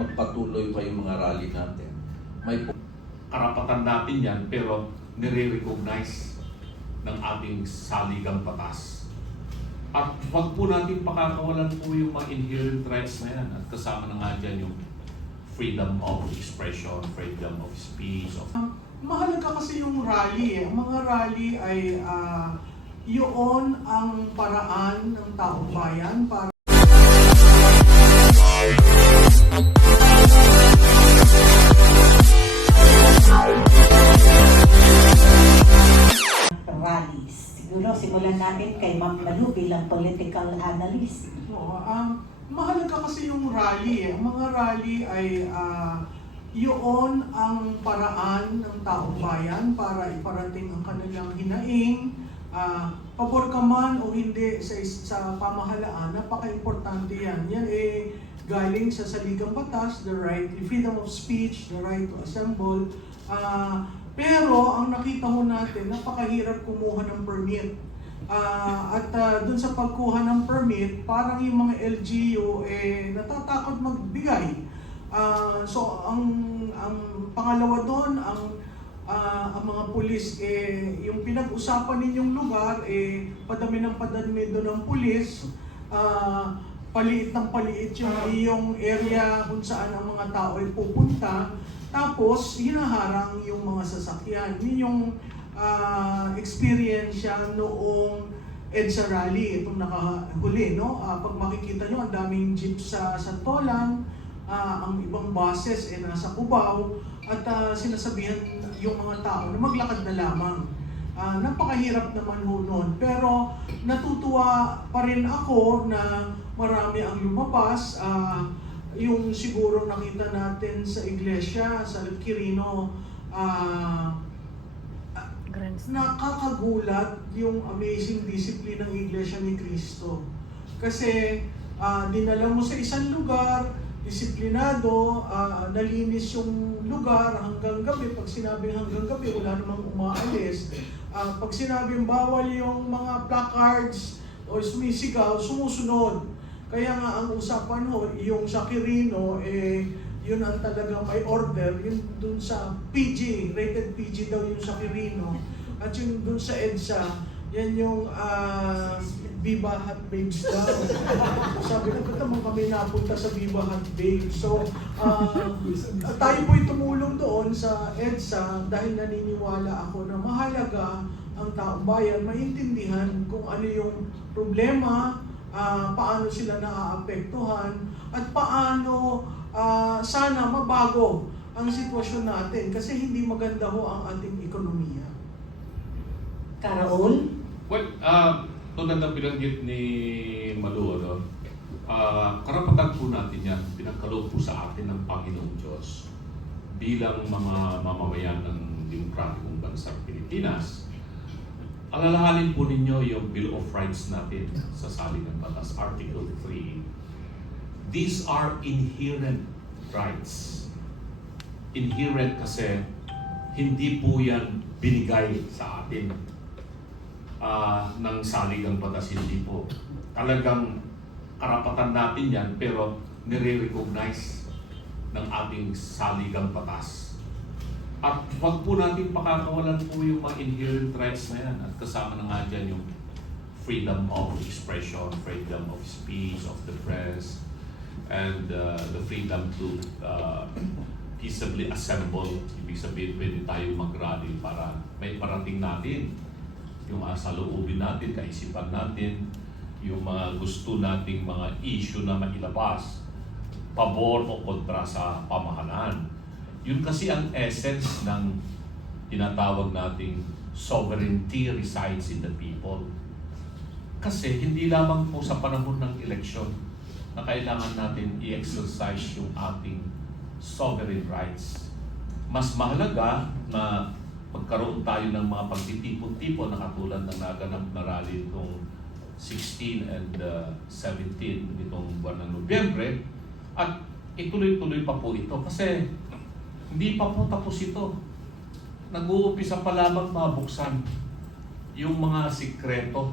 magpatuloy pa yung mga rally natin. May Karapatan natin yan, pero nire-recognize ng ating saligang batas. At huwag po natin pakakawalan po yung mga inherent rights na yan. At kasama na nga dyan yung freedom of expression, freedom of speech. Mahalaga kasi yung rally. Ang mga rally ay yun ang paraan ng taong bayan para rallies. Siguro simulan natin kay Ma'am Malu bilang political analyst. mahalaga kasi yung rally. Ang mga rally ay yun ang paraan ng taong bayan para iparating ang kanilang hinaing. Pabor ka man o hindi sa pamahalaan, napaka-importante yan. Yan galing sa saligang batas, the right, the freedom of speech, the right to assemble. Pero ang nakita ho natin, napakahirap kumuha ng permit. Dun sa pagkuha ng permit, parang yung mga LGU natatakot magbigay. So ang pangalawa doon, ang mga pulis, yung pinag-usapan ninyong lugar, padami doon ng pulis, paliit ng paliit yung area kung saan ang mga tao ay pupunta, tapos hinaharang yung mga sasakyan. Yun yung experience siya noong EDSA rally, itong nakahuli, no? Pag makikita nyo, ang daming jeep sa Tolan, ang ibang buses nasa Cubao, at sinasabihan yung mga tao na maglakad na lamang. Napakahirap naman ho nun. Pero natutuwa pa rin ako na marami ang lumabas. Yung siguro nakita natin sa iglesia, sa Quirino, nakakagulat yung amazing discipline ng Iglesia ni Cristo. Kasi dinala mo sa isang lugar, disiplinado, nalinis yung lugar hanggang gabi. Pag sinabing hanggang gabi, wala namang umaalis. Pag sinabing bawal yung mga placards o sumisigaw, sumusunod. Kaya nga ang usapan ho, yung sa Quirino, yun ang talagang may order, yun dun sa PG, rated PG daw yung sa Quirino. At yung dun sa EDSA, yan yung Viva Hot Babes daw. Sabi na, ba't naman kami napunta sa Viva Hot Babes? So, tayo po'y tumulong doon sa EDSA dahil naniniwala ako na mahalaga ang taong bayan maintindihan kung ano yung problema, paano sila naaapektuhan, at paano sana mabago ang sitwasyon natin kasi hindi maganda ho ang ating ekonomiya. Karaol? Well, tulad ng binanggit ni Malu, karapatan po natin yan, pinagkaloob po sa atin ng Panginoong Diyos bilang mga mamamayan ng demokratikong bansang Pilipinas. Alalahanin po ninyo yung Bill of Rights natin sa saligang batas, Article 3. These are inherent rights. Inherent kasi hindi po yan binigay sa atin ng saligang batas, hindi po. Talagang karapatan natin yan, pero nire-recognize ng ating saligang batas. At huwag po natin pakakawalan po yung mga inherent rights na yan. At kasama na nga dyan yung freedom of expression, freedom of speech, of the press, and the freedom to peaceably assemble. Ibig sabihin, pwede tayo mag-rally para may parating natin yung saloobin natin, kaisipan natin, yung mga gusto nating mga issue na mailabas, pabor o kontra sa pamahalaan. Yun kasi ang essence ng tinatawag nating sovereignty resides in the people. Kasi hindi lamang po sa panahon ng eleksyon na kailangan natin i-exercise yung ating sovereign rights. Mas mahalaga na magkaroon tayo ng mga pagtitipon-tipon na katulad ng naganap na rally itong 16 and 17 nitong buwan ng Nobyembre, at ituloy-tuloy pa po ito kasi hindi pa po tapos ito. Nag-uumpisa pa lamang mabuksan yung mga sikreto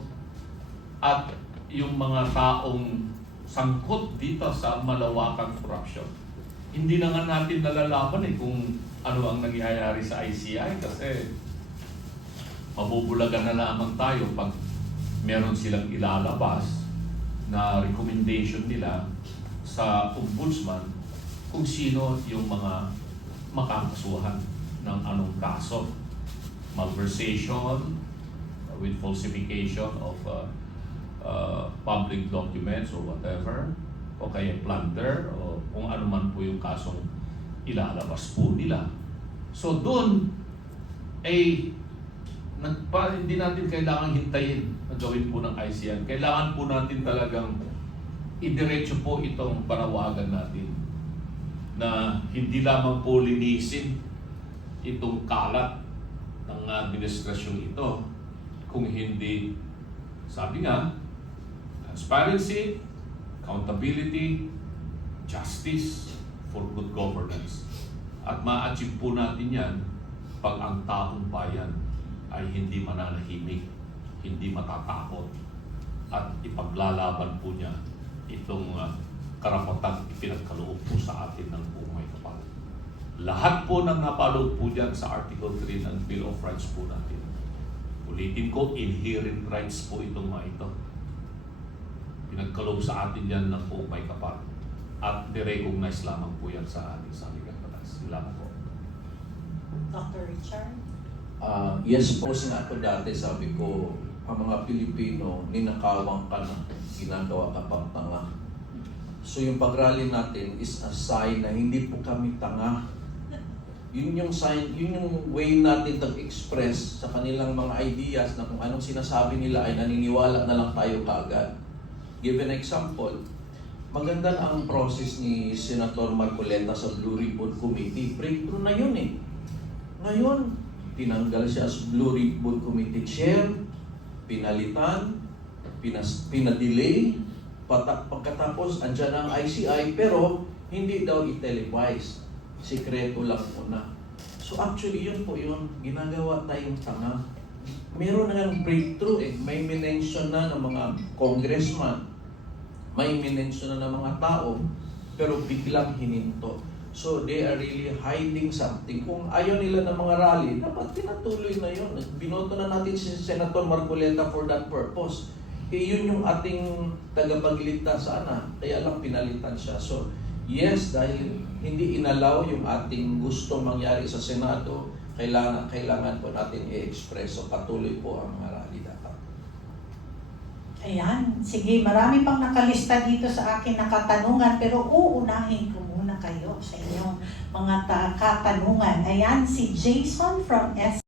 at yung mga taong sangkot dito sa malawakang korupsyon. hindi na nga natin nalalaman kung ano ang nangyayari sa ICI kasi mabubulagan na lamang tayo pag meron silang ilalabas na recommendation nila sa ombudsman kung sino yung mga makakasuhan ng anong kaso. Malversation with falsification of public documents or whatever, o kaya plunder, o kung ano man po yung kasong ilalabas po nila. So doon, hindi natin kailangan hintayin na gawin po ng ICN. Kailangan po natin talagang idiretso po itong panawagan natin na hindi lamang po linisin itong kalat ng administrasyon ito, kung hindi, sabi nga, transparency, accountability, justice for good governance. At ma-achieve po natin yan pag ang taong bayan ay hindi mananahimik, hindi matatakot, at ipaglalaban po niya itong karapatang ipinagkaloob po sa atin ng buong may kapal. Lahat po ng napaloob po dyan sa Article 3 ng Bill of Rights po natin. Ulitin ko, inherent rights po itong mga ito. Pinagkaloob sa atin yan ng buong may kapal. At nirecognize lamang po yan sa ating saligang batas. Salamat po. Dr. Richard? Yes po, nga ako dati, sabi ko, ang mga Pilipino, ninakawang ka na, ginagawa ka pang tanga. So yung pag-rally natin is a sign na hindi po kami tanga. Yun yung sign, yun yung way natin to-express sa kanilang mga ideas na kung anong sinasabi nila ay naniniwala na lang tayo kaagad. Give an example, maganda na ang process ni Senator Marcoleta sa Blue Ribbon Committee. Breakthrough na yun eh. Ngayon, tinanggal siya sa Blue Ribbon Committee Chair, pinalitan, pinadelay, pagkatapos andyan ang ICI, pero hindi daw i-televise. Sikreto lang muna. So actually yun po yun, ginagawa tayong tanga. Meron na ng breakthrough eh. May minention na ng mga congressman, may minention na ng mga tao, pero biglang hininto. So they are really hiding something. Kung ayaw nila ng mga rally, dapat tinatuloy na yun. Binoto na natin si Senator Marcoleta for that purpose. Yun yung ating tagapagligtas sana. Kaya lang pinalitan siya. So yes, dahil hindi inalaw yung ating gustong mangyari sa Senado, kailangan po natin i-express. So patuloy po ang mga rally dapat. Ayan, sige, marami pang nakalista dito sa akin na katanungan, pero uunahin ko muna kayo sa inyong mga katanungan. Ayan, si Jason from S.